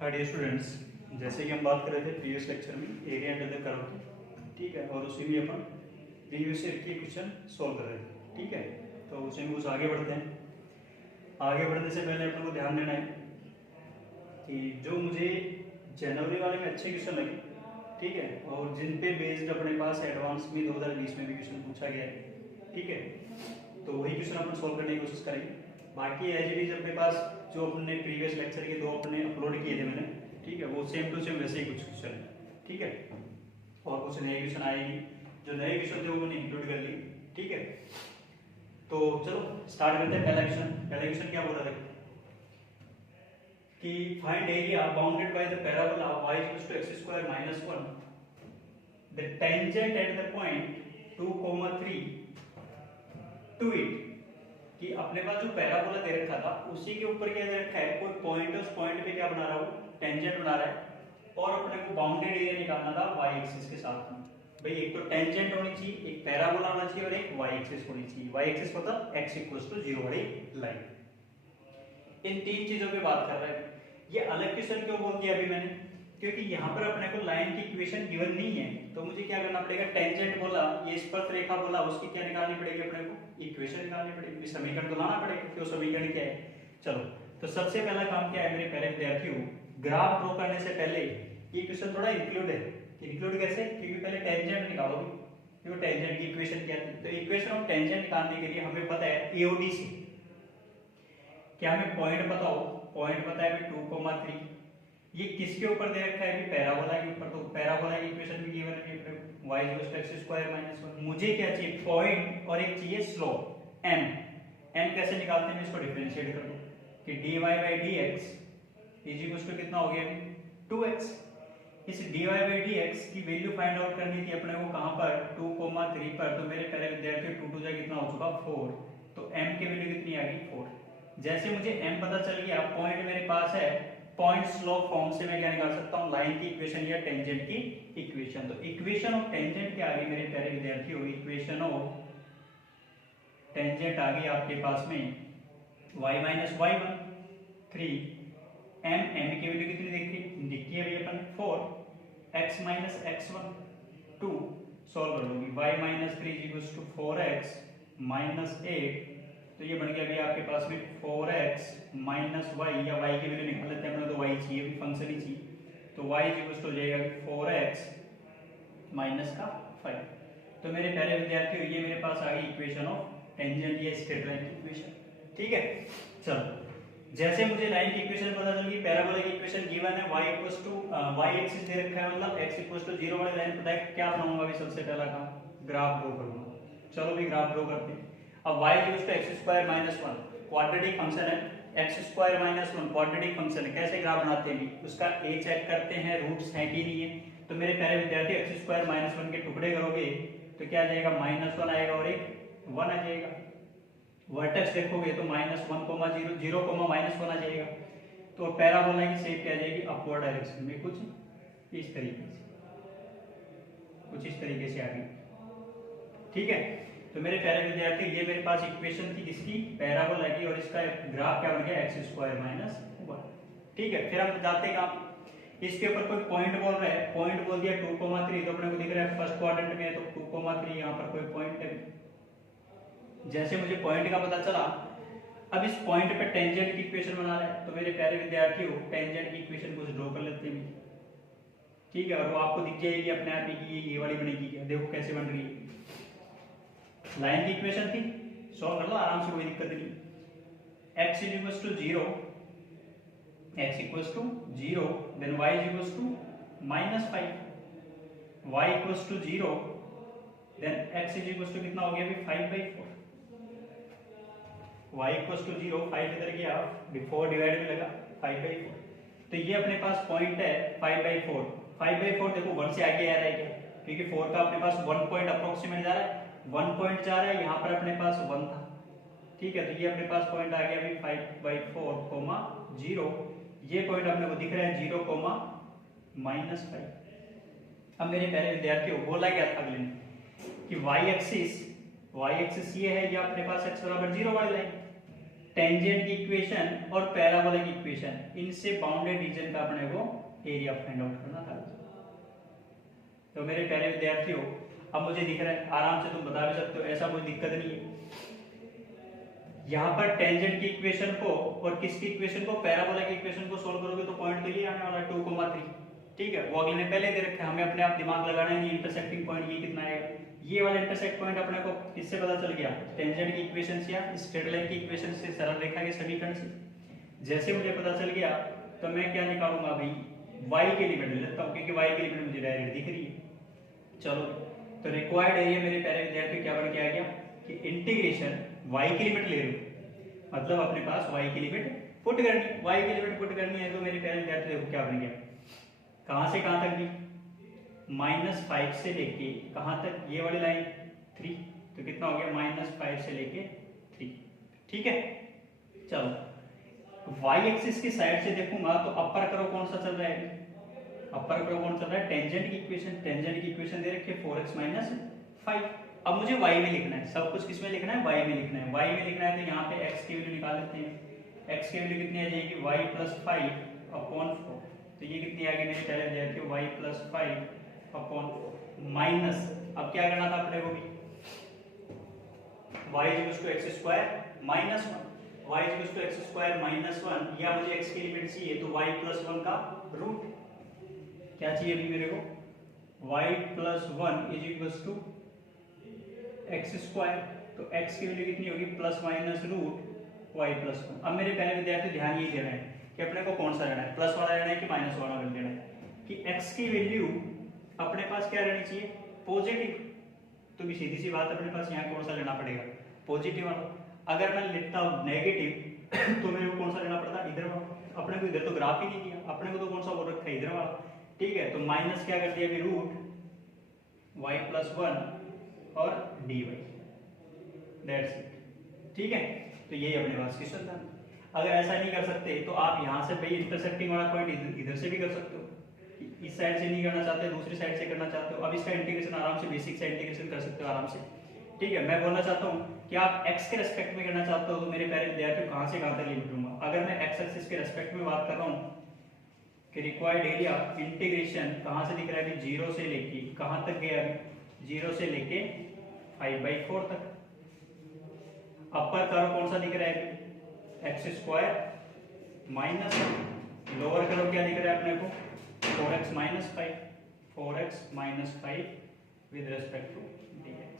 Hi dear students, जैसे कि हम बात कर रहे थे प्रीवियस लेक्चर में एरिया अंडर द कर्व की, ठीक है, और उसी में अपन प्रीवियस ईयर के क्वेश्चन सॉल्व कर रहे थे, ठीक है। तो उसी में कुछ आगे बढ़ते हैं। आगे बढ़ने से पहले अपन को ध्यान देना है कि जो मुझे जनवरी वाले में अच्छे क्वेश्चन लगे, ठीक है, और जिन पे बेस्ड अपने पास एडवांस में 2020 में भी क्वेश्चन पूछा गया है, ठीक है, तो वही क्वेश्चन अपन सॉल्व करने की कोशिश करेंगे। बाकी एज इट इज अपने पास जो अपने प्रीवियस लेक्चर के दो अपने अपलोड किए थे मैंने, ठीक है, वो सेम टू सेम वैसे ही कुछ क्वेश्चन है, ठीक है, और कुछ नए क्वेश्चन आएंगे। जो नए क्वेश्चन थे वो मैंने इंक्लूड कर लिए, ठीक है। तो चलो स्टार्ट करते हैं। पहला क्वेश्चन क्या बोल रहा था कि find area bounded by the parabola y = x² - 1, the tangent at the point 2, 3 to it. कि अपने पास जो पैराबोला दे रखा था उसी के ऊपर क्या दे रखा है, कोई पॉइंट है, उस पॉइंट पे क्या बना रहा हूँ, टेंजेंट बना रहा है, और अपने को बाउंडेड एरिया निकालना था y एक्सिस के साथ में। भाई एक तो टेंजेंट होनी चाहिए, एक पैराबोला होना चाहिए और एक y एक्सिस होनी चाहिए। y एक्सिस मतलब x = 0 वाली लाइन। इन तीन चीजों पे बात कर रहे हैं। ये अलग क्वेश्चन क्यों बोल दिया अभी मैंने, क्योंकि यहाँ पर अपने को लाइन की इक्वेशन गिवन नहीं है, तो मुझे क्या करना पड़ेगा, टेंजेंट बोला, ये स्पर्श रेखा बोला, उसकी क्या निकालनी पड़ेगी अपने को, इक्वेशन निकालनी पड़ेगी, समीकरण तो लाना पड़ेगा कि वो समीकरण क्या है। चलो, तो सबसे पहला काम क्या है मेरे प्यारे विद्यार्थियों, ग्राफ ड्रॉ करने से पहले ये क्वेश्चन थोड़ा इंक्लूड है। इंक्लूड कैसे, क्योंकि पहले टेंजेंट निकालोगे, क्योंकि टेंजेंट की इक्वेशन क्या थी, तो इक्वेशन ऑफ टेंजेंट निकालने के लिए हमें पता है एओडी से क्या, हमें पॉइंट बताओ, पॉइंट पता है 2, 3, ये किसके ऊपर दे रखा है, पैराबोला के ऊपर। तो पैराबोला की इक्वेशन भी गिवन है, y = x² - 1। मुझे क्या चाहिए, पॉइंट, और एक चाहिए स्लोप m। m कैसे निकालते हैं, इसको डिफरेंशिएट कर दो कि dy/dx = कितना हो गया, 2x। इस dy/dx की वैल्यू फाइंड आउट करनी थी अपने को कहां पर, 2, 3 पर। तो मेरे पहले विद्यार्थी 2 2 कितना हो चुका, 4। तो m की वैल्यू कितनी आ गई, 4। जैसे मुझे m पता चल गया, पॉइंट मेरे पास है, पॉइंट स्लोप फॉर्म से मैं क्या निकाल सकता हूं, लाइन की इक्वेशन या टेंजेंट की इक्वेशन। तो इक्वेशन ऑफ टेंजेंट क्या आ गई मेरे प्यारे विद्यार्थियों, इक्वेशन ऑफ टेंजेंट आ गई आपके पास में y - y1 3, m की वैल्यू कितनी दिखी है भैया अपन, 4, x - x1 2। सॉल्व कर लोगे, y - 3 = 4x - 8। तो ये बन गया अभी आपके पास में 4x - y, या y की वैल्यू निकाल लेते हैं अपने, तो y चाहिए भी, फंक्शन ही चाहिए। तो y हो जाएगा 4x - 5। तो मेरे प्यारे विद्यार्थियों ये मेरे पास आ गई इक्वेशन ऑफ टेंजेंट या स्ट्रेट लाइन की इक्वेशन, ठीक है। चलो, जैसे मुझे लाइन की इक्वेशन पता चल गई, पैराबोला की इक्वेशन गिवन है, y एक्सिस दे रखा है, मतलब x = 0 वाली लाइन पता है, क्या बनाऊंगा अभी सबसे पहला काम, ग्राफ ड्रॉ करूंगा। चलो भी ग्राफ ड्रॉ करते हैं। अब y = x² - 1 क्वाड्रेटिक फंक्शन है, x² - 1 क्वाड्रेटिक फंक्शन है। कैसे ग्राफ बनाते हैं, उसका a चेक करते हैं, रूट्स है कि नहीं है। तो मेरे प्यारे विद्यार्थी x² - 1 के टुकड़े करोगे तो क्या आ जाएगा, -1 आएगा और एक 1 आ जाएगा। वर्टेक्स देखोगे तो -1, 0, 0, -1 आ जाएगा। तो पैराबोला की शेप क्या आ जाएगी, अपवर्ड डायरेक्शन में, कुछ इस तरीके से आ गई, ठीक है। तो मेरे प्यारे विद्यार्थी ये मेरे पास इक्वेशन थी किसकी, पैराबोला की, और इसका ग्राफ क्या बन गया, x² - 1, ठीक है। फिर हम जाते हैं काम, इसके ऊपर कोई पॉइंट बोल रहा है, पॉइंट बोल दिया 2, 3, तो अपने को दिख रहा है फर्स्ट क्वाड्रेंट में है, तो 2, 3 यहाँ पर कोई पॉइंट है। जैसे मुझे पॉइंट का पता चला, अब इस पॉइंट पे टेंजेंट की इक्वेशन बना रहा है, तो मेरे प्यारे विद्यार्थियों टेंजेंट की इक्वेशन कुछ ड्रॉ कर लेते हैं, ठीक है, और वो आपको दिख जाएगी अपने आप ही कि ये वाली बनेगी। क्या देखो कैसे बन रही है, लाइन की इक्वेशन थी, सॉल्व कर लो आराम से, कोई दिक्कत नहीं। x = 0, then y = -5, y = 0, then x कितना हो गया अभी, 5/4। y = 0, 5 इधर गया, 4 डिवाइड में लगा, 5/4। तो ये अपने पास पॉइंट है 5/4। 5/4 देखो 1 से आगे आ रहा है क्या, क्योंकि 4 का अपने पास 1 पॉइंट अप्रोक्सीमेट जा रहा है, 1 पॉइंट जा रहा है, यहाँ पर अपने पास 1 था, ठीक है। तो ये अपने पास पॉइंट आ गया अभी 5/4, 0। ये पॉइंट अपने को दिख रहा है 0, -5। अब मेरे प्यारे विद्यार्थियों बोला क्या था अगले ने कि y एक्सिस ये है, ये अपने पास x = 0 वाली लाइन, टेंजेंट की इक्वेशन और पैराबोला की इक्वेशन, इनसे बाउंडेड रीजन का अपने को एरिया फाइंड आउट करना था। तो मेरे प्यारे विद्यार्थियों, अब मुझे दिख रहा है, आराम से तुम बता भी सकते हो, ऐसा कोई दिक्कत नहीं है। यहाँ पर टेंजेंट की इक्वेशन को और किसकी इक्वेशन को, पैराबोला की इक्वेशन को सोल्व करोगे तो पॉइंट के लिए आने वाला 2,3। ठीक है, वो अगले ने पहले दे रखा है, हमें अपने आप दिमाग लगाना है, इंटरसेक्टिंग पॉइंट ये कितना आएगा। ये वाला इंटरसेक्ट पॉइंट अपने को किससे पता चल गया, टेंजेंट की इक्वेशन से या स्ट्रेट लाइन की इक्वेशन से, सरल रेखा के समीकरण से। जैसे मुझे पता चल गया तो मैं क्या निकालूंगा अभी, y के लिमिट ले लेता हूँ, क्योंकि y की लिमिट मुझे डायरेक्ट दिख रही है। चलो, तो रिक्वायर्ड एरिया मेरे प्यारे विद्यार्थी क्या बन के आ गया कि इंटीग्रेशन y की लिमिट ले रहे हो, मतलब अपने पास y की लिमिट पुट करनी है, y की लिमिट पुट करनी है। तो मेरे प्यारे विद्यार्थी देखो क्या बन गया, कहां से कहां तक भी, -5 से लेके कहां तक, ये वाली लाइन 3, तो कितना हो गया -5 से लेके 3। ठीक है, चलो y एक्सिस की साइड से देखूंगा तो अपर करो कौन सा चल रहा है, अपर करो कौन चल रहा है, टेंजेंट की इक्वेशन। टेंजेंट की इक्वेशन दे रखी है 4x - 5। अब मुझे y में लिखना है, सब कुछ किस में लिखना है, y में लिखना है। y में लिखना है तो यहाँ पे x की वैल्यू निकाल लेते हैं। x की वैल्यू कितनी आ जाएगी, y + 5/4। तो ये कितनी आ गई मेरे प्यारे विद्यार्थियों, y + 5/4 माइनस, अब क्या करना था अपने को भी, y = x² - 1, y = x² - 1, या मुझे x की लिमिट चाहिए तो y + 1 का रूट। क्या चाहिए अभी मेरे को, y + 1 = x², तो x की वैल्यू कितनी होगी, ± √y + 1। अब मेरे प्यारे विद्यार्थी ध्यान ये देना है कि अपने को कौन सा लेना है, प्लस वाला लेना है कि माइनस वाला लेना है, कि x की वैल्यू अपने पास क्या रहनी चाहिए, पॉजिटिव। तो भी सीधी सी बात, अपने पास यहाँ कौन सा लेना पड़ेगा, पॉजिटिव वाला। अगर मैं लिखता हूँ नेगेटिव तो मेरे को कौन सा लेना पड़ता, इधर वाला। अपने को इधर तो ग्राफ ही नहीं दिया, अपने को तो कौन सा बोल रखा है, इधर वाला। ठीक है, तो माइनस क्या कर दिया अभी, √y + 1 और dy, दैट्स इट। ठीक है, तो यही अपने पास क्वेश्चन था। अगर ऐसा नहीं कर सकते तो आप यहाँ से भाई इंटरसेक्टिंग वाला पॉइंट इधर से भी कर सकते हो, इस साइड से नहीं करना चाहते, दूसरी साइड से करना चाहते हो। अब इसका इंटीग्रेशन आराम से, बेसिक से इंटीग्रेशन कर सकते हो आराम से। ठीक है, मैं बोलना चाहता हूँ कि आप x के रेस्पेक्ट में करना चाहते हो तो मेरे प्यारे विद्यार्थियों कहाँ से कहाँ तक लिमिट लूंगा। अगर मैं x एक्सिस के रेस्पेक्ट में बात कर रहा हूँ कि रिक्वायर्ड एरिया इंटीग्रेशन कहाँ से दिख रहा है, 0 से लेके कहाँ तक गया, 0 से लेके 5/4 तक। अपर कर्व कौन सा दिख रहा है, x² माइनस, लोअर कर्व क्या दिख रहा है अपने को, 4x - 5, 4x - 5 with respect to dx।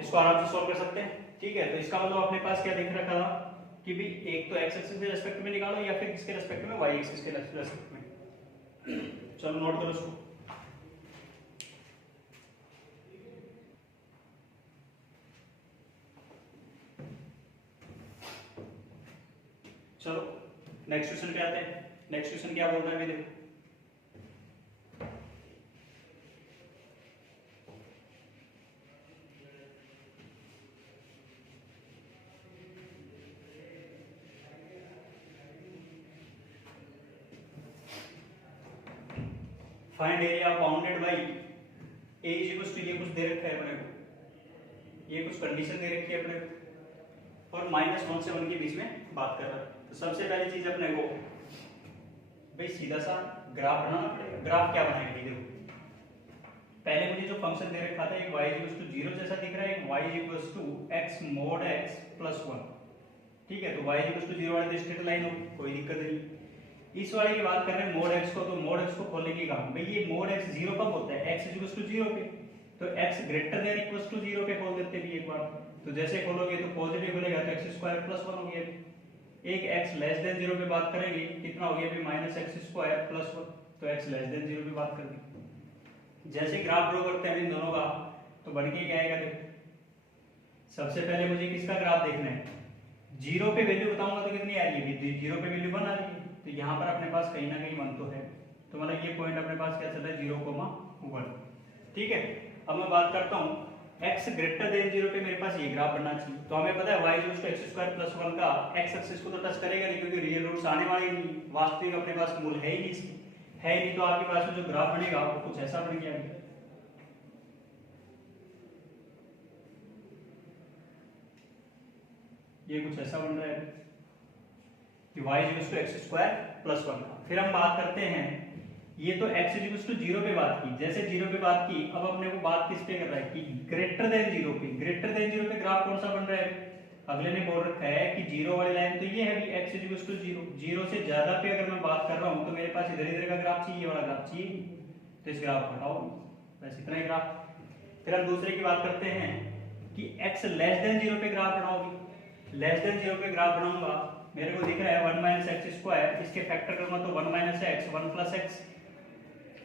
इसको आराम से सॉल्व कर सकते हैं। ठीक है, तो इसका मतलब अपने पास क्या दिख रखा था कि भी एक तो x एक्सिस के रेस्पेक्ट में निकालो या फिर किसके रेस्पेक्ट में, y एक्सिस के रेस्पेक्ट में। चलो नोट करो इसको। चलो नेक्स्ट क्वेश्चन पे आते हैं। नेक्स्ट क्वेश्चन क्या बोल रहा है, देखो find area bounded bye a = ये कुछ दे रखा है अपने को, ये कुछ कंडीशन दे रखी है अपने को, और -1 से 1 के बीच में बात कर रहा है। तो सबसे पहली चीज अपने को भाई सीधा सा ग्राफ बनाना पड़ेगा। ग्राफ क्या बनाएंगे, देखो पहले मुझे जो फंक्शन दे रखा था, एक y = 0 जैसा दिख रहा है, एक y = x mod x + 1। ठीक है, तो y = 0 वाले तो स्ट्रेट लाइन हो, कोई दिक्कत नहीं। इस वाले की बात कर रहे हैं मोड x को, तो मोड x को खोलेंगे कहां भाई, ये मोड x 0 कब होता है, x = 0 पे, तो x > 0 पे खोल देते भी एक बार। तो जैसे खोलोगे तो पॉजिटिव बनेगा तो x² + 1 हो गया। एक x < 0 पे बात करेंगे, कितना हो गया भाई, -x² + 1, तो x < 0 पे बात कर दी। जैसे ग्राफ ड्रॉ करते हैं इन दोनों का, तो बन के क्या आएगा, देखो सबसे पहले मुझे किसका ग्राफ देखना है, 0 पे वैल्यू बताऊंगा तो कितनी आ रही है, 0 पे वैल्यू 1 आ रही है, तो यहाँ पर अपने पास कहीं ना कहीं 1 तो है, तो मतलब ये पॉइंट अपने पास क्या चल रहा है, 0,1। ठीक है, अब मैं बात करता हूँ x > 0 पे मेरे पास ये ग्राफ बनना चाहिए। तो हमें पता है y = x² + 1 का x एक्सिस को तो टच करेगा नहीं, क्योंकि रियल रूट्स आने वाले नहीं, वास्तविक अपने पास मूल है ही नहीं इसकी, है ही नहीं। तो आपके पास में जो ग्राफ बनेगा वो कुछ ऐसा बन गया। ये कुछ ऐसा बन रहा है कि y equals to x square plus 1 का। फिर हम बात करते हैं, ये तो x इक्वल्स टू 0 पे बात की, जैसे 0 पे बात की, अब अपने को बात किस पे कर रहा है कि ग्रेटर देन 0 पे। ग्रेटर देन 0 पे ग्राफ कौन सा बन रहा है? अगले ने बोल रखा है कि 0 वाली लाइन तो ये है भी x इक्वल्स टू 0। 0 से ज्यादा पे अगर मैं बात कर रहा हूं तो मेरे पास इधर इधर का ग्राफ चाहिए, ये वाला ग्राफ चाहिए, तो इस ग्राफ को हटाओ, बस इतना ही ग्राफ। फिर हम दूसरे की बात करते हैं कि x लेस देन 0 पे ग्राफ बनाओगे। लेस देन 0 पे ग्राफ बनाऊंगा, मेरे को दिख रहा है 1 माइनस एक्स स्क्वायर, इसके फैक्टर करूंगा तो 1 minus x 1 plus x,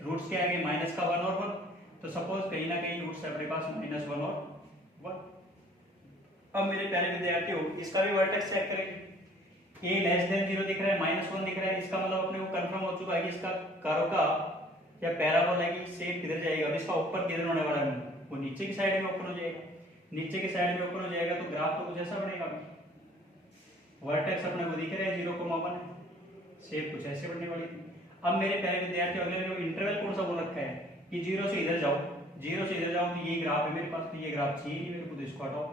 roots क्या आएंगे माइनस का 1 और 1, तो सपोज कहीं ना कहीं रूट्स है अपने पास माइनस 1 और 1। अब मेरे प्यारे विद्यार्थियों, इसका भी वर्टेक्स चेक करेंगे। a लेस देन 0 दिख रहा है, माइनस 1 दिख रहा है, इसका मतलब अपने को कंफर्म हो चुका है कि इसका कर्व का या पैराबोला की शेप किधर जाएगा। अब इसका ऊपर किधर होने वाला है? वो नीचे की साइड में ओपन हो जाएगा। नीचे की साइड में ओपन हो जाएगा तो ग्राफ तो कुछ ऐसा बनेगा। वर्टेक्स अपने को दिख रहा है 0,1 है, शेप कुछ ऐसे बनने वाली थी। अब मेरे प्यारे विद्यार्थियों, अगले में इंटरवल कौन सा बोल रखा है कि 0 से इधर जाओ, 0 से इधर जाओ, तो ये ग्राफ है मेरे पास, तो ये ग्राफ चाहिए नहीं मेरे को, तो इसको हटाओ।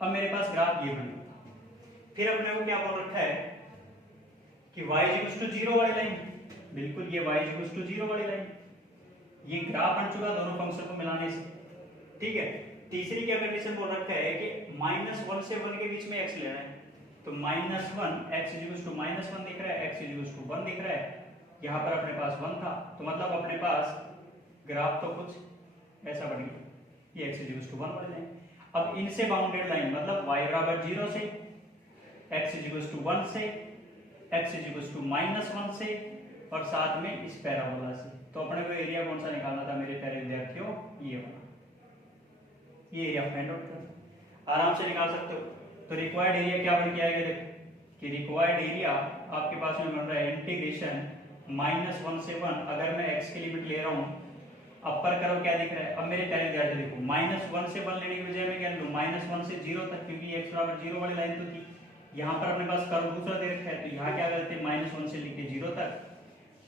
अब मेरे पास ग्राफ ये बना। फिर अपने को क्या बोल रखा है कि y इक्वल्स टू 0 वाली लाइन, बिल्कुल ये y इक्वल्स टू 0 वाली लाइन, ये ग्राफ बन चुका दोनों फंक्शन को मिलाने से, ठीक है। तीसरी क्या कंडीशन बोल रखा है कि -1 से 1 के बीच में x लेना है, तो -1 x इक्वल्स टू -1 दिख रहा है, x इक्वल्स टू 1 दिख रहा है, यहाँ पर अपने पास 1 था, तो मतलब अपने पास ग्राफ तो कुछ ऐसा बन गया, ये x इक्वल्स टू 1 वाली लाइन। अब इनसे बाउंडेड लाइन मतलब y बराबर 0 से, x इक्वल्स टू 1 से, x इक्वल्स टू -1 से, और साथ में इस पैराबोला से। तो अपने को एरिया कौन सा निकालना था मेरे प्यारे विद्यार्थियों? ये वाला, ये एरिया फाइंड आउट कर आराम से निकाल सकते हो। तो रिक्वायर्ड एरिया क्या बन के आएगा? देखो कि रिक्वायर्ड एरिया आपके पास में बन रहा है इंटीग्रेशन -1 से 1, अगर मैं x की लिमिट ले रहा हूँ, अपर कर्व क्या दिख रहा है? अब मेरे प्यारे विद्यार्थी देखो, -1 से 1 लेने की बजाय मैं क्या लूं, -1 से 0 तक, क्योंकि x बराबर 0 वाली लाइन तो थी। यहाँ पर अपने पास कर्व दूसरा दे रखा है, तो यहाँ क्या करते हैं -1 से लेके 0 तक।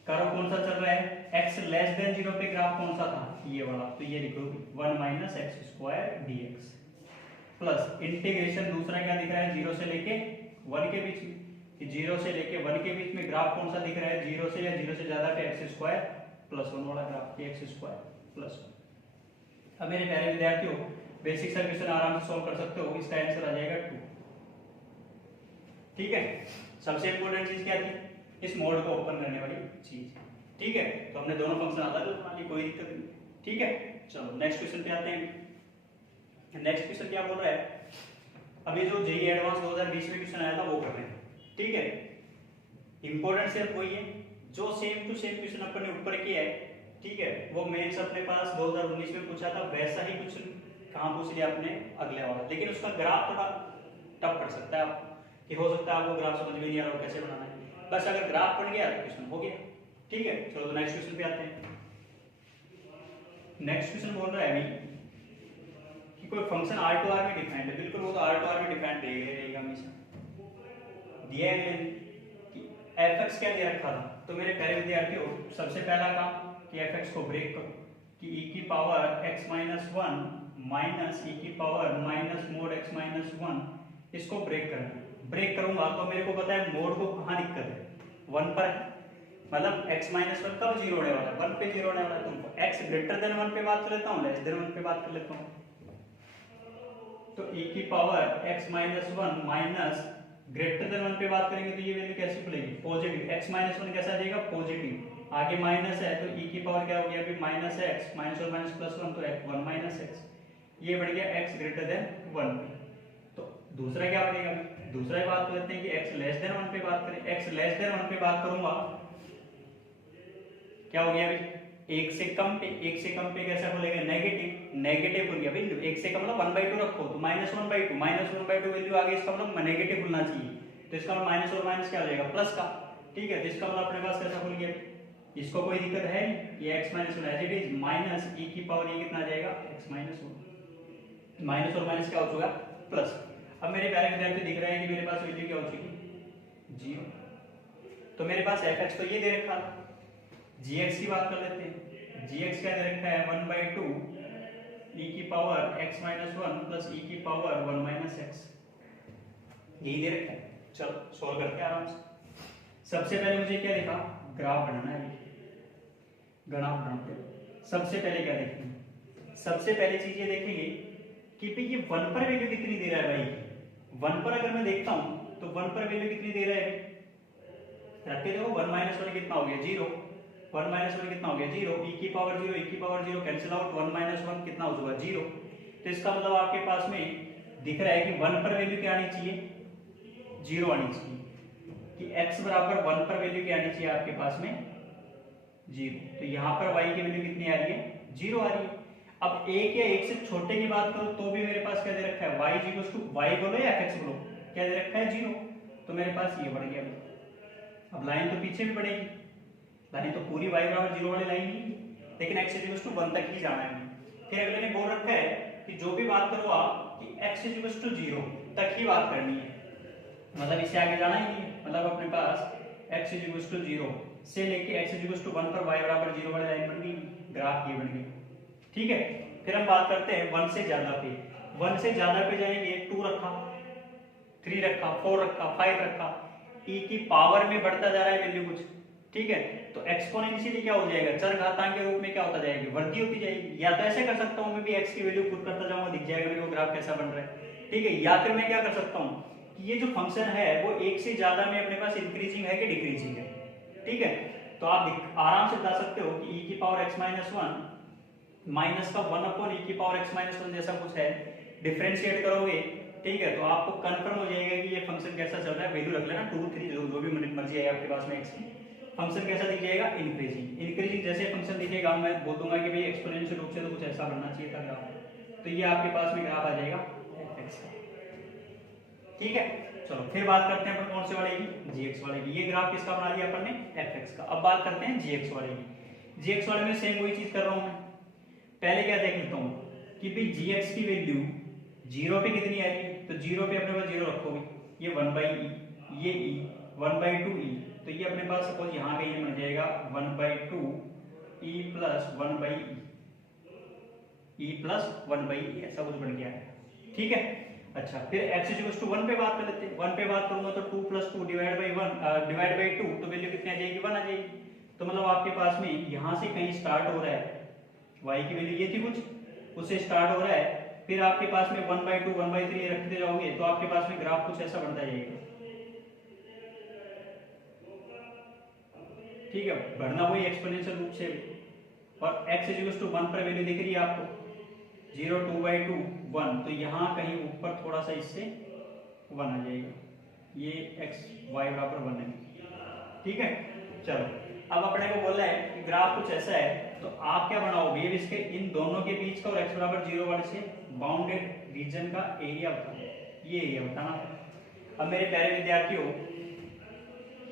कर्व कौन सा चल रहा है? x लेस देन 0 पे ग्राफ कौन सा था? ये वाला, तो ये लिखो 1 minus x square dx plus integration दूसरा क्या दिख रहा है 0 से लेके 1 के बीच में, कि 0 से लेके 1 के बीच में ग्राफ कौन सा दिख रहा है? 0 से या 0 से ज्यादा पे एक्स स्क्वायर प्लस 1 वाला ग्राफ, एक्स स्क्वायर प्लस 1। अब मेरे प्यारे विद्यार्थियों, बेसिक सा क्वेश्चन आराम से सॉल्व कर सकते हो, इसका आंसर आ जाएगा 2। ठीक है, सबसे इंपॉर्टेंट चीज क्या थी? इस मोड को ओपन करने वाली चीज, ठीक है। तो हमने दोनों फंक्शन अलग अलग बना लिए, कोई दिक्कत नहीं, ठीक है। चलो नेक्स्ट क्वेश्चन पे आते हैं। नेक्स्ट क्वेश्चन क्या बोल रहा है? अभी जो जेईई एडवांस 2020 में क्वेश्चन आया था वो कर रहे हैं, ठीक है। इंपॉर्टेंट सिर्फ वही है जो सेम टू सेम क्वेश्चन अपन ने ऊपर किया है, ठीक है। वो मेंस अपने पास 2019 में पूछा था, वैसा ही क्वेश्चन कहां पूछ लिया आपने? अगले वाला, लेकिन उसका ग्राफ थोड़ा टफ पड़ सकता है आपको, कि हो सकता है आपको ग्राफ समझ में नहीं आ रहा हो कैसे बनाना है। बस अगर ग्राफ बन गया तो क्वेश्चन हो गया, ठीक है। चलो तो नेक्स्ट क्वेश्चन पे आते हैं। नेक्स्ट क्वेश्चन बोल रहा है अभी कि कोई फंक्शन r टू r में डिफाइंड है, बिल्कुल वो तो r टू r में डिफाइंड रहेगा हमेशा। दिया है कि fx क्या दे रखा था, तो मेरे प्यारे विद्यार्थियों सबसे पहला काम कि fx को ब्रेक करो, कि e की power x minus 1 minus e की power minus mode x minus 1, इसको ब्रेक करना। ब्रेक करूंगा तो मेरे को पता है मोड को कहाँ दिक्कत है? 1 पर है, मतलब x माइनस 1 कब 0 होने वाला है? 1 पे 0 होने वाला है। तो x ग्रेटर देन 1 पे बात कर लेता हूँ, लेस देन 1 पे बात कर लेता हूँ। तो e की power x minus 1 minus greater than 1 पे बात करेंगे तो ये वैल्यू कैसी खुलेगी? पॉजिटिव। x माइनस 1 कैसा आ जाएगा? पॉजिटिव। आगे माइनस है तो e की पावर क्या हो गया? अभी माइनस x माइनस और माइनस प्लस 1, तो 1 माइनस x, ये बढ़ गया x ग्रेटर देन 1 पे। तो दूसरा क्या बनेगा? दूसरा बात करते हैं कि x लेस देन 1 पे बात करें। x लेस देन 1 पे बात करूंगा, क्या हो गया अभी? 1 से कम पे, 1 से कम पे कैसा बोलेगा? नेगेटिव। नेगेटिव हो गया भाई, 1 से कम मतलब 1/2 रखो तो -1/2, -1/2 वैल्यू आगे इसका मतलब नेगेटिव खुलना चाहिए, तो इसका मतलब माइनस और माइनस क्या हो जाएगा? प्लस का, ठीक है। तो इसका मतलब अपने पास कैसा खुल गया? इसको कोई दिक्कत है नहीं, ये x minus 1 as it is minus e की पावर ये कितना आ जाएगा? x माइनस 1, माइनस और माइनस क्या हो चुका? प्लस। अब मेरे प्यारे विद्यार्थी दिख रहा है कि मेरे पास वैल्यू क्या हो चुकी? 0। तो मेरे पास fx तो ये दे रखा था, gx की बात कर लेते हैं। gx क्या दे रखा है? 1/2 ई की power x minus one plus e की पावर वन माइनस एक्स, यही दे रखा है। चलो सॉल्व करते हैं आराम से। सबसे पहले मुझे क्या लिखा, ग्राफ बनाना है, ग्राफ बनाते हैं। सबसे पहले क्या देखेंगे, सबसे पहले चीज ये देखेंगे कि भाई ये वन पर वैल्यू कितनी दे रहा है भाई की। वन पर अगर मैं देखता हूं तो वन पर वैल्यू कितनी दे रहा है, रख के देखो, वन माइनस वन कितना हो गया, जीरो। वन माइनस वन कितना हो गया, जीरो। ई की पावर जीरो, ई की power zero cancel out, one minus one कितना हो जाएगा, जीरो। तो इसका मतलब आपके पास में दिख रहा है कि वन पर वैल्यू क्या आनी चाहिए, जीरो आनी चाहिए, कि x बराबर वन पर वैल्यू क्या आनी चाहिए आपके पास में, जीरो। तो यहाँ पर y की वैल्यू कितनी आ रही है, जीरो आ रही है। अब एक या एक से छोटे की बात करो तो भी मेरे पास क्या दे रखा है, y इक्वल्स टू y बोलो या fx बोलो, क्या दे रखा है, जीरो। तो मेरे पास ये बढ़ गया। अब लाइन तो पीछे भी बढ़ेगी, लाइन तो पूरी y बराबर जीरो वाली लाइन ही, लेकिन x इक्वल्स टू वन तक ही जाना है। फिर अगले ने बोल रखा है कि जो भी बात करो आप कि x इक्वल्स टू जीरो तक ही बात करनी है, मतलब इससे आगे जाना ही नहीं है। मतलब अपने पास x इक्वल्स टू जीरो से लेके x इक्वल्स टू वन पर y बराबर जीरो वाली लाइन बन गई, ग्राफ ये बन गई। ठीक है, फिर हम बात करते हैं वन से ज्यादा पे। वन से ज्यादा पे जाएंगे, टू रखा, थ्री रखा, फोर रखा, फाइव रखा, e की पावर में बढ़ता जा रहा है वैल्यू कुछ। ठीक है, तो एक्सपोनेंशियली क्या हो जाएगा, चरघातांक के रूप में क्या होता जाएगी, वृद्धि होती जाएगी। या तो ऐसे कर सकता हूं मैं भी x की वैल्यू पुट करता जाऊंगा, दिख जाएगा मेरे को ग्राफ कैसा बन रहा है। ठीक है, या फिर मैं क्या कर सकता हूं कि ये जो फंक्शन है वो एक से ज्यादा में अपने पास इंक्रीजिंग है कि डिक्रीजिंग है। ठीक है, तो आप आराम से बता सकते हो कि e की power x minus one minus का वन अपॉन e की पावर x माइनस वन जैसा कुछ है, डिफरेंशिएट करोगे। ठीक है, तो आपको कंफर्म हो जाएगा कि ये फंक्शन कैसा चल रहा है। वैल्यू रख लेना टू थ्री, जो भी मर्जी है आपके पास में x की। फंक्शन कैसा दिख जाएगा, इंक्रीजिंग। इंक्रीजिंग जैसे फंक्शन दिखेगा मैं बोल दूंगा कि भाई एक्सपोनेंशियल रूप से तो कुछ ऐसा बनना चाहिए था ग्राफ। तो ये आपके पास में ग्राफ आ जाएगा fx का। ठीक है, चलो फिर बात करते हैं अपन कौन से वाले की, gx वाले की। ये ग्राफ किसका बना लिया अपन ने, fx का। अब बात करते हैं gx वाले की। gx वाले में सेम वही चीज कर रहा हूं मैं। पहले क्या देख लेता हूं कि भाई gx की वैल्यू जीरो पे कितनी आ रही है, तो जीरो पे अपने पास जीरो रखोगे, ये वन बाई ई, ये ई, वन बाई टू ई, तो ये अपने पास सपोज यहाँ पे ये बन जाएगा one by two e plus one by e plus one by e, ऐसा कुछ बन गया है। ठीक है, अच्छा फिर x इक्वल्स टू वन पे बात कर लेते हैं। वन पे बात करूंगा तो two plus two divide by one divide by two, तो वैल्यू कितनी आ जाएगी, वन आ जाएगी। तो मतलब आपके पास में यहाँ से कहीं स्टार्ट हो रहा है, y की वैल्यू ये थी कुछ, उससे स्टार्ट हो रहा है, फिर आपके पास में one by to one by three रखते जाओगे तो आपके पास में ग्राफ कुछ ऐसा बनता जाएगा। ठीक है, बढ़ना वही एक्सपोनेंशियल रूप से। और x इक्वल्स टू वन पर वैल्यू दिख रही है आपको, zero, two by two, one, तो यहाँ कहीं ऊपर थोड़ा सा इससे वन आ जाएगा, ये x y बराबर वन है। ठीक है, चलो अब अपने को बोला है कि ग्राफ कुछ ऐसा है, तो आप क्या बनाओगे, ये इसके इन दोनों के बीच का और x बराबर जीरो वाले से बाउंडेड रीजन का एरिया बताना, ये एरिया बताना। अब मेरे प्यारे विद्यार्थियों,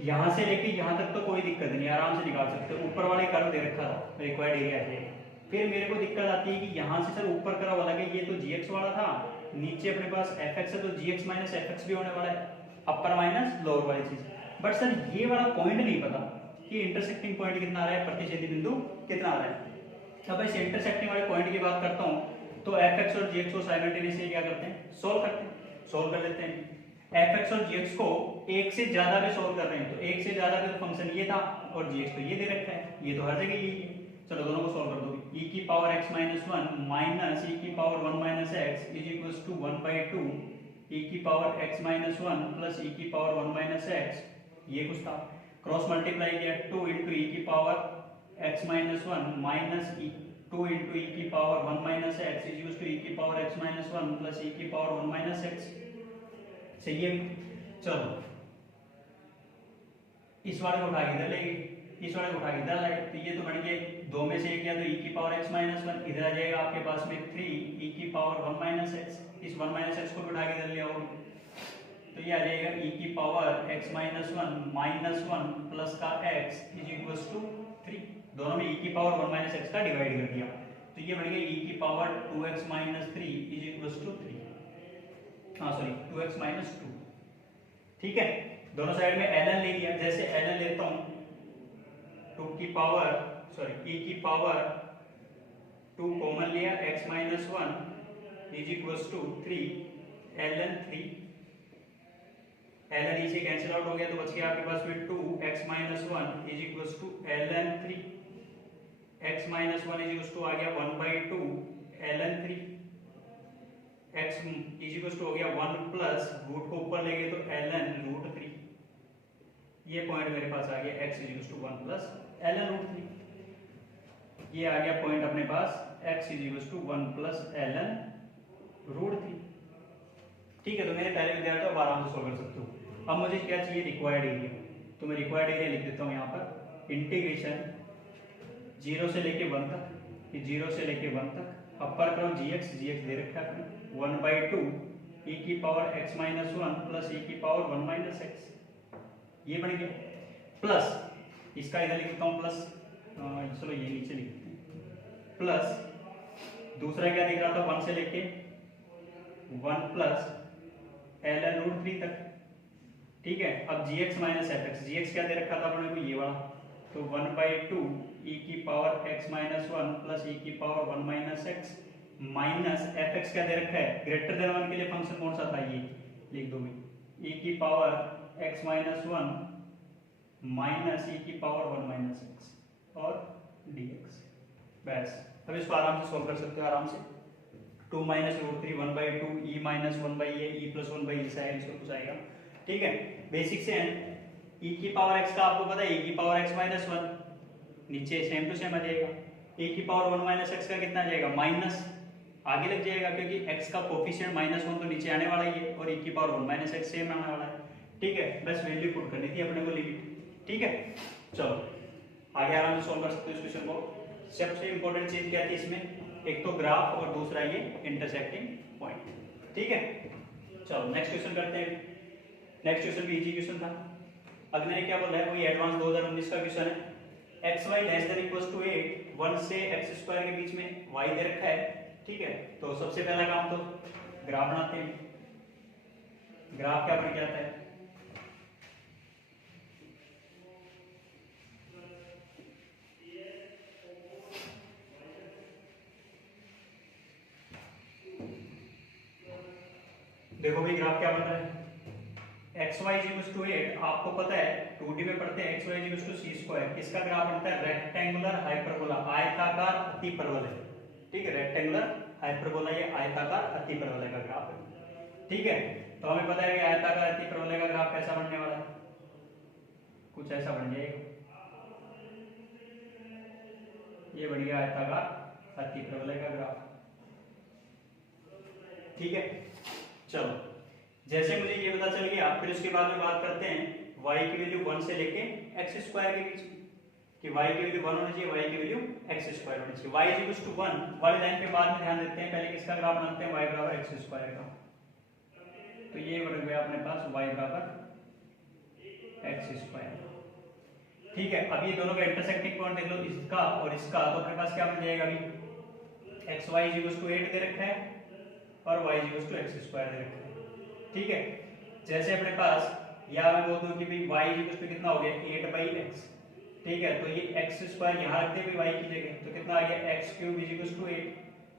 यहाँ से लेके यहाँ तक तो कोई दिक्कत नहीं, आराम से निकाल सकते हो। ऊपर वाले कर्व दे रखा था रिक्वायर्ड एरिया है। फिर मेरे को दिक्कत आती है कि यहाँ से सर ऊपर कर्व वाला ये तो gx वाला था, नीचे अपने पास fx है तो gx माइनस fx भी होने वाला है, अपर माइनस लोअर वाली चीज। बट सर ये वाला पॉइंट नहीं पता कि इंटरसेक्टिंग पॉइंट कितना आ रहा है, प्रतिच्छेदी बिंदु कितना आ रहा है। अब इस इंटरसेक्टिंग वाले पॉइंट की बात करता हूँ तो fx और gx को साइमल्टेनियसली क्या करते हैं, सोल्व करते हैं, सोल्व कर लेते हैं। fx और gx को एक से ज्यादा पे सोल्व कर रहे हैं, तो एक से ज्यादा पे तो फंक्शन ये था और gx तो ये दे रखा है, ये तो हर जगह यही है। चलो दोनों को सोल्व कर दो। e की power x minus one minus e की power one minus x is equals to one by two e की power x minus one plus e की पावर वन माइनस एक्स, ये कुछ था। क्रॉस मल्टीप्लाई किया, टू इंटू ई की power x minus one minus two into e की power one minus x is equals to e की power x minus one plus e की power one minus x. सही है, चलो इस वाले को उठा के इधर ले गए, इस वाले को उठा के इधर लाए, तो ये तो बन गए दो में से एक, या तो e की पावर x माइनस वन, इधर आ जाएगा आपके पास में थ्री e की पावर वन माइनस एक्स, इस वन माइनस एक्स को भी उठा के इधर ले आओगे तो ये आ जाएगा e की power x minus one minus one plus का x is equals to three. दोनों में e की पावर वन माइनस एक्स का डिवाइड कर दिया, तो ये बन गया e की power two x minus three is equals to three, हाँ sorry two x minus two. ठीक है, दोनों साइड में ln ले लिया, जैसे ln लेता हूँ टू की पावर e की पावर टू कॉमन लिया x minus minus 1 is equals to 3 ln 3 ln इसे कैंसिल आउट हो गया तो बच गया आपके पास फिर 2x minus 1 is equals to ln 3 x minus 1 is equals to आ गया 1/2 ln 3 x is equals to हो गया 1 प्लस रूट को ऊपर ले गए तो ln रूट 3। ये पॉइंट मेरे पास आ गया x is equals to 1 plus ln root 3। ये आ गया पॉइंट अपने पास x is equals to 1 plus ln root 3। ठीक है, तो मेरे पहले विद्यार्थी आप आराम से सॉल्व कर सकते हो। अब मुझे क्या चाहिए, रिक्वायर्ड एरिया। तो मैं रिक्वायर्ड एरिया लिख देता हूँ यहाँ पर, इंटीग्रेशन 0 से लेके 1 तक, कि 0 से लेके 1 तक अपर करो gx दे रखा है अपने 1/2 e की power x minus 1 plus e की पावर 1 माइनस x, ये बन गया। प्लस इसका इधर लिख देता हूँ प्लस, चलो ये नीचे लिख देते हैं, प्लस दूसरा क्या दिख रहा था 1 से लेके 1 प्लस ln रूट 3 तक। ठीक है, अब gx माइनस fx, gx क्या दे रखा था अपने को, ये वाला, तो 1/2 e की power x minus 1 plus e की power 1 minus x minus fx क्या दे रखा है, ग्रेटर देन 1 के लिए फंक्शन कौन सा था, ये लिख दो मैं, e की power x minus 1 minus e की पावर 1 माइनस x और dx। बस अब इसको आराम से सॉल्व कर सकते हो आराम से। 2 minus root 3 1/2 e minus 1/a e plus 1/e से आंसर कुछ आएगा। ठीक है, बेसिक से e की पावर x का आपको पता है, e की पावर x माइनस 1 नीचे सेम टू सेम आ जाएगा, e की पावर 1 माइनस x का कितना आ जाएगा, माइनस आगे लग जाएगा क्योंकि x का कोफिशिएंट -1 तो नीचे आने वाला ही है और e की पावर 1 माइनस x सेम आने वाला है। ठीक है, बस वैल्यू पुट करनी थी अपने को, लिमिट। ठीक है, चलो आगे आराम से सॉल्व कर सकते हो इस क्वेश्चन को। सबसे इंपॉर्टेंट चीज क्या थी इसमें, एक तो ग्राफ और दूसरा ये इंटरसेक्टिंग पॉइंट। ठीक है, चलो नेक्स्ट क्वेश्चन करते हैं। नेक्स्ट क्वेश्चन भी इजी क्वेश्चन था। अब मैंने क्या बोला है, वही एडवांस 2019 का क्वेश्चन है। x y less than equals to 8 1 से x स्क्वायर के बीच में y दे रखा है। ठीक है, तो सबसे पहला काम तो ग्राफ बनाते हैं। ग्राफ क्या बन के आता है, देखो भाई ग्राफ क्या बन रहा है, एक्स वाई इक्वल्स टू 8, आपको पता है 2D में पढ़ते हैं x y equals to C square, किसका ग्राफ बनता है, रेक्टेंगुलर हाइपरबोला, आयताकार अतिपरवलय। ठीक है, रेक्टेंगुलर हाइपरबोला ये आयताकार अतिपरवलय का ग्राफ है। ठीक है, तो हमें पता है कि आयताकार अतिपरवलय का ग्राफ कैसा बनने वाला है, कुछ ऐसा बन जाएगा, ये बन गया आयताकार अतिपरवलय का ग्राफ। ठीक है, चलो जैसे मुझे ये पता चल गया, फिर उसके बाद में बात करते हैं y की वैल्यू 1 से लेके x स्क्वायर के बीच में, कि y की वैल्यू 1 होनी चाहिए, y की वैल्यू x स्क्वायर होनी चाहिए। y इक्वल्स टू 1 वाली लाइन पे बाद में ध्यान देते हैं, पहले किसका ग्राफ बनाते हैं, y बराबर x स्क्वायर का। तो ये बन गया अपने पास y बराबर x स्क्वायर। ठीक है, अब ये दोनों का इंटरसेक्टिंग पॉइंट देख लो, इसका और इसका, तो अपने पास क्या बन जाएगा, अभी x y इक्वल्स टू 8 दे रखा है और y equals to x square दे रखा है। ठीक है, जैसे अपने पास या मैं बोल दूं कि भाई y इक्वल्स टू कितना हो गया 8/x। ठीक है, तो ये x स्क्वायर यहाँ रखते हैं y की जगह, तो कितना आ गया x क्यूब इक्वल्स टू 8।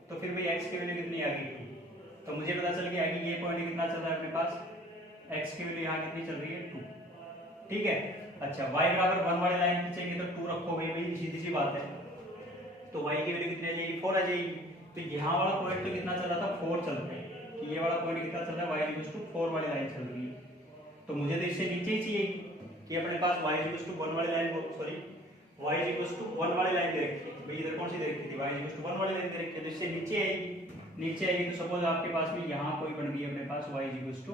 तो फिर भाई x की वैल्यू कितनी आ गई, तो मुझे पता चल गया कि ये पॉइंट कितना चल रहा है अपने पास, x की वैल्यू यहाँ कितनी चल रही है 2। ठीक है, अच्छा y बराबर 1 वाली लाइन खींचेंगे तो 2 रखोगे, भाई सीधी सी बात है, तो y की वैल्यू कितनी आ जाएगी 4 आ जाएगी। तो यहाँ वाला पॉइंट तो कितना चल रहा था 4 चल रहा है, कि ये वाला पॉइंट कितना चल रहा है y इक्वल्स टू 4 वाली लाइन चल रही है। तो मुझे तो इससे नीचे ही चाहिए कि अपने पास y इक्वल्स टू 1 वाली line, sorry y equals to 1 वाली लाइन दे रखी है, भाई इधर कौन सी दे रखी थी, y इक्वल्स टू 1 वाली लाइन दे रखी है, तो इससे नीचे आएगी। नीचे आएगी तो सपोज आपके पास में यहाँ कोई बन गई अपने पास y इक्वल्स टू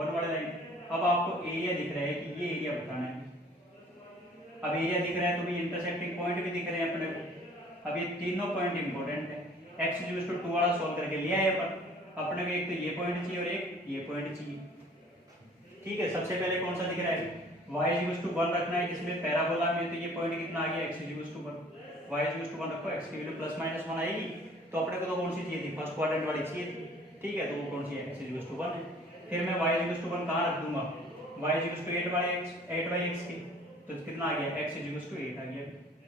1 वाली लाइन। अब आपको एरिया दिख रहा है कि ये एरिया बताना है। अब एरिया दिख रहा है तो भी इंटरसेक्टिंग पॉइंट भी दिख रहे हैं अपने को। अब ये तीनों पॉइंट इंपॉर्टेंट है, x इक्वल्स टू 2 वाला सॉल्व करके लिया है पर अपने को एक तो ये पॉइंट चाहिए और एक ये पॉइंट चाहिए। ठीक है, सबसे पहले कौन सा दिख रहा है, y इक्वल्स टू 1 रखना है, जिसमें पैराबोला में तो ये पॉइंट कितना आ गया x equals to 1, y equals to 1 रखो, x की वैल्यू प्लस माइनस 1 आएगी, तो अपने को तो कौन सी चाहिए थी, फर्स्ट क्वाड्रेंट वाली चाहिए थी। ठीक है, तो वो कौन सी है, x इक्वल्स टू 1 है। फिर मैं y इक्वल्स टू 1 कहाँ रख दूंगा, y इक्वल्स टू 8/x की, तो कितना आ गया x इक्वल्स टू 8 आ गया,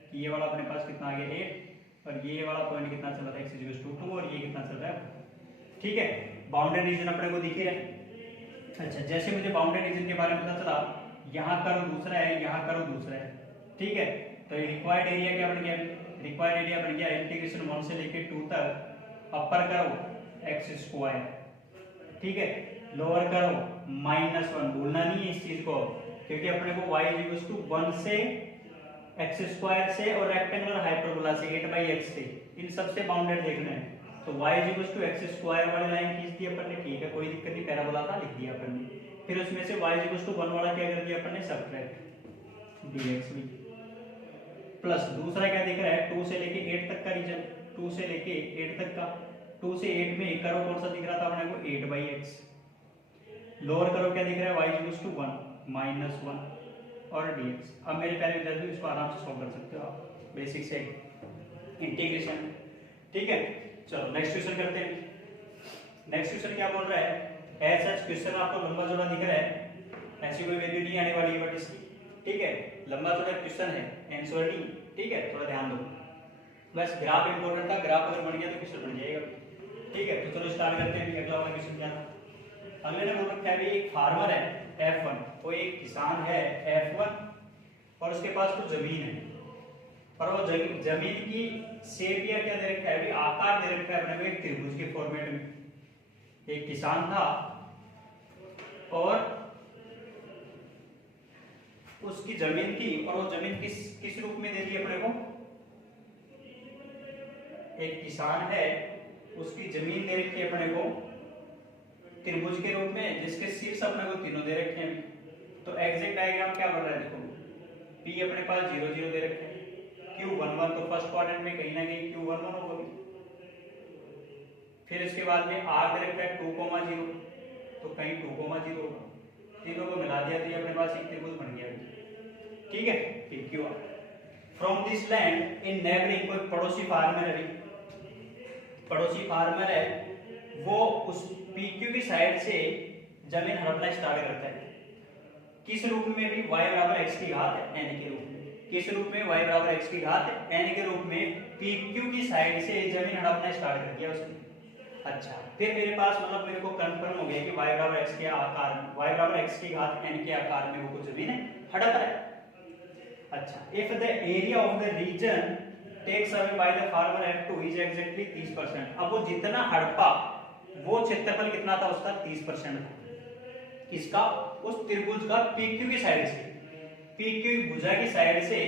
कि ये वाला अपने पास कितना आ गया 8 और ये वाला पॉइंट कितना चल रहा है x = 2 और ये कितना चल रहा है, ठीक है। बाउंड्री रीजन अपने को दिख ही रहा है। अच्छा, जैसे मुझे बाउंड्री रीजन के बारे में पता चला, यहाँ कर्व दूसरा है, यहाँ कर्व दूसरा है, ठीक है। तो रिक्वायर्ड एरिया क्या बन गया, रिक्वायर्ड एरिया बन गया इंटीग्रेशन 1 से लेके 2 तक अपर कर्व x², ठीक है, लोअर कर्व -1। भूलना नहीं है इस चीज को, क्योंकि अपने को y = 1 से x² से और रेक्टेंगुलर हाइपरबोला से 8/x से इन सबसे बाउंडेड देखना है। तो y = x² वाली लाइन खींच दी अपन ने, ठीक है, कोई दिक्कत नहीं, पैराबोला था, लिख दिया अपन ने। फिर उसमें से y = 1 वाला क्या कर दिया अपन ने, सब्ट्रैक्ट dx प्लस दूसरा क्या दिख रहा है, 2 से लेके 8 तक का रीजन, 2 से लेके 8 तक का, 2 से 8 में कर्व कौन सा दिख रहा था अपने को, 8/x। लोअर कर्व क्या दिख रहा है, y = 1 -1 और dx। अब मेरे प्यारे विद्यार्थियों, इसको आराम से सॉल्व कर सकते हो आप, बेसिक से इंटीग्रेशन, ठीक है। चलो नेक्स्ट क्वेश्चन करते हैं। नेक्स्ट क्वेश्चन क्या बोल रहा है, ऐसा क्वेश्चन आपको लंबा चौड़ा दिख रहा है, ऐसी कोई वैल्यू नहीं आने वाली है बट इसकी, ठीक है, लंबा चौड़ा क्वेश्चन है, आंसर डी, ठीक है, थोड़ा ध्यान दो। बस ग्राफ इंपॉर्टेंट था, ग्राफ अगर बन गया तो क्वेश्चन बन जाएगा, ठीक है। तो चलो स्टार्ट करते हैं। अगला वाला क्वेश्चन क्या था, अगले ने बोल रखा है एक फार्मर है F1, वो एक किसान है F1 और उसके पास कुछ जमीन है, और वो जमीन की शेप या क्या दे रखा है, आकार दे रखा है अपने को एक त्रिभुज के फॉर्मेट में। एक किसान था और उसकी जमीन थी, और वो जमीन किस रूप में दे दी अपने को, एक किसान है, उसकी जमीन दे रखी है अपने को त्रिभुज के रूप में, जिसके शीर्ष अपने को तीनों दे रखे हैं। तो एग्जैक्ट डायग्राम क्या बन रहा है, देखो P अपने पास 0 0 दे रखे हैं, Q11 तो फर्स्ट क्वाड्रेंट में कहीं ना कहीं Q11 होगा, फिर इसके बाद में R दे रखा है 2,0 तो कहीं 2,0 होगा, तीनों को मिला दिया तो ये अपने पास एक त्रिभुज बन गया, ठीक है। PQR from this land in neighbouring, कोई पड़ोसी फार्मर है, पड़ोसी फार्मर है, वो उस PQ की साइड से जमीन हड़पना स्टार्ट करता है, किस रूप में भी y = x की घात n के रूप में, किस रूप में y = x की घात n के रूप में PQ की साइड से जमीन हड़पना स्टार्ट कर दिया उसने। अच्छा, फिर मेरे पास मतलब मेरे को कंफर्म हो गया कि y = x के आकार, y = x की घात n के आकार में वो कुछ जमीन हड़प रहा है। अच्छा, if the area of the region takes away by the farmer F2 is exactly 30%, अब वो जितना हड़पा वो क्षेत्रफल कितना था उसका, 30% था, किसका, उस त्रिभुज का PQ की साइड से, PQ भुजा की साइड से।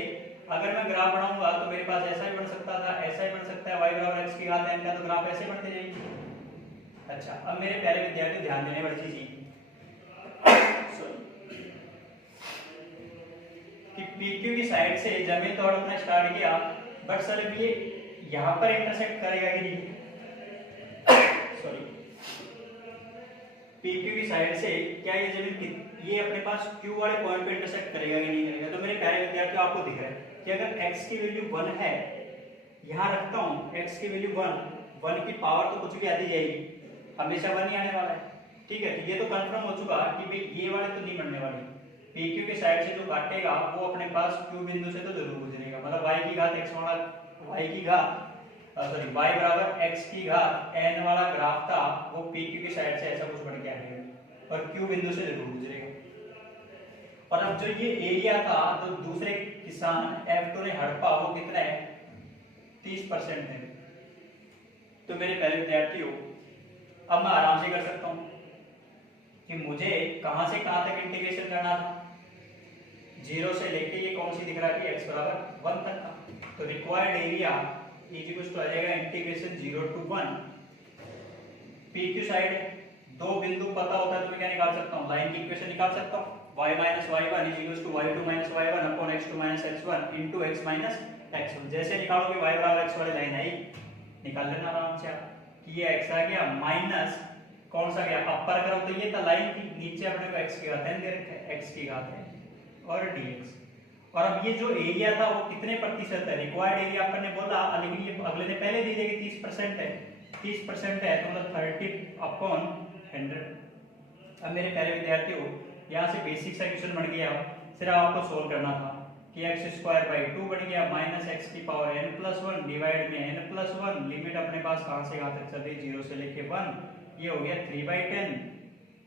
अगर मैं ग्राफ बनाऊंगा तो मेरे पास ऐसा ही बन सकता था, ऐसा ही बन सकता है, y = x की घात n का, तो ग्राफ ऐसे बढ़ते जाएंगे। अच्छा, अब मेरे प्यारे विद्यार्थी ध्यान देने वाली चीज कि PQ की साइड से जमीन तो हड़पना स्टार्ट किया, बट सर ये यहां पर इंटरसेक्ट करेगा कि नहीं, सॉरी, PQ की साइड से क्या ये जमीन ये अपने पास Q वाले पॉइंट पे इंटरसेक्ट करेगा कि नहीं करेगा। तो मेरे प्यारे विद्यार्थियों आपको दिख रहा है कि अगर x की वैल्यू 1 है, यहां रखता हूं x की वैल्यू 1 की पावर तो कुछ भी आती जाएगी, हमेशा 1 ही आने वाला है, ठीक है। तो ये तो कंफर्म हो चुका कि भाई ये वाले तो नहीं बनने वाली, PQ की साइड से जो काटेगा वो अपने पास Q बिंदु से तो जरूर गुजरेगा, मतलब y की घात x वाला, y की घात सॉरी y = x की घात n वाला ग्राफ था, वो PQ की साइड से ऐसा कुछ बन के आएगा और Q बिंदु से जरूर गुजरेगा। और अब जो ये एरिया था तो दूसरे किसान F2 ने हड़पा, वो कितना है, 30% है। तो मेरे प्यारे विद्यार्थियों, अब मैं आराम से कर सकता हूं कि मुझे कहां से कहां तक इंटीग्रेशन करना था, 0 से लेके ये कौन सी दिख रहा है कि x = 1 तक का। तो रिक्वायर्ड एरिया इक्वल आ जाएगा इंटीग्रेशन 0 to 1, PQ साइड दो बिंदु पता होता है तो मैं क्या निकाल सकता हूं, लाइन की इक्वेशन निकाल सकता हूं, y - y1 = y2 - y1 upon x2 - x1 into x - x1। जैसे निकालोगे y = x वाली लाइन आई, निकाल लेना आराम से आप कि ये x आ गया माइनस कौन सा गया, अपर करो तो ये था लाइन की, नीचे अपने को x की घात n दे रखा है, x की घात n और dx। और अब ये जो एरिया था वो कितने प्रतिशत है, रिक्वायर्ड एरिया अपन ने बोला, लेकिन ये अगले ने पहले दी है कि 30% है, 30% है तो मतलब 30/100। अब मेरे प्यारे विद्यार्थियों, यहाँ से बेसिक सा क्वेश्चन बन गया, सिर्फ आपको सोल्व करना था कि x² 2 बन गया माइनस एक्स की पावर n+1 डिवाइड में n+1, लिमिट अपने पास कहां से कहां तक चल रही 0 से लेके 1, ये हो गया 3/10।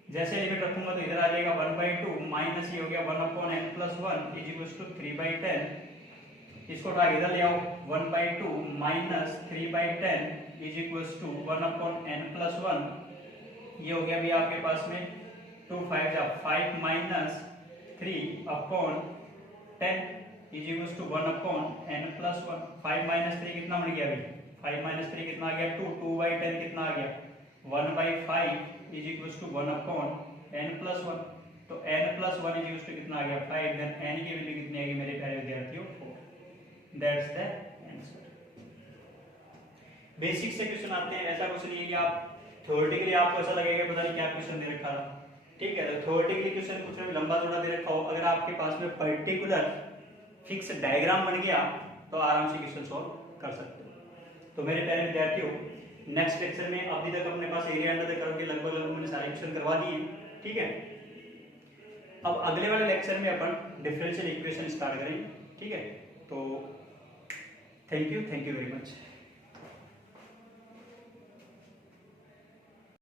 जैसे लिमिट रखूंगा तो इधर आ जाएगा 1/2 माइनस ये हो गया 1/n+1 इज इक्वल्स टू 3/10। इसको उठा इधर ले आओ 1/2 minus 3/10 is equals to 1/n+1, ये हो गया अभी आपके पास में 2 5 जा 5 minus 3/10 is equals to 1/n+1। 5 minus 3 कितना बन गया अभी 5 माइनस 3 कितना आ गया 2, 2/10 कितना आ गया 1/5 इज इक्वल्स टू 1/n+1। तो n+1 इज इक्वल्स टू कितना आ गया 5, देन n की वैल्यू कितनी आएगी मेरे प्यारे विद्यार्थियों 4। That's the answer. बेसिक से क्वेश्चन आते हैं, ऐसा क्वेश्चन ये कि आप थ्योरेटिकली आपको ऐसा लगेगा पता नहीं क्या क्वेश्चन दे रखा था, ठीक है। तो थ्योरेटिकली क्वेश्चन पूछने में लंबा चौड़ा दे रखा हो, अगर आपके पास में पर्टिकुलर फिक्स डायग्राम बन गया तो आराम से क्वेश्चन सॉल्व कर सकते हो। तो मेरे प्यारे विद्यार्थियों, नेक्स्ट लेक्चर में अभी तक अपने पास एरिया अंडर द कर्व के लगभग मैंने सारे क्वेश्चन करवा दिए, ठीक है। अब अगले वाले लेक्चर में अपन डिफरेंशियल इक्वेशन स्टार्ट करेंगे, ठीक है। तो थैंक यू वेरी मच।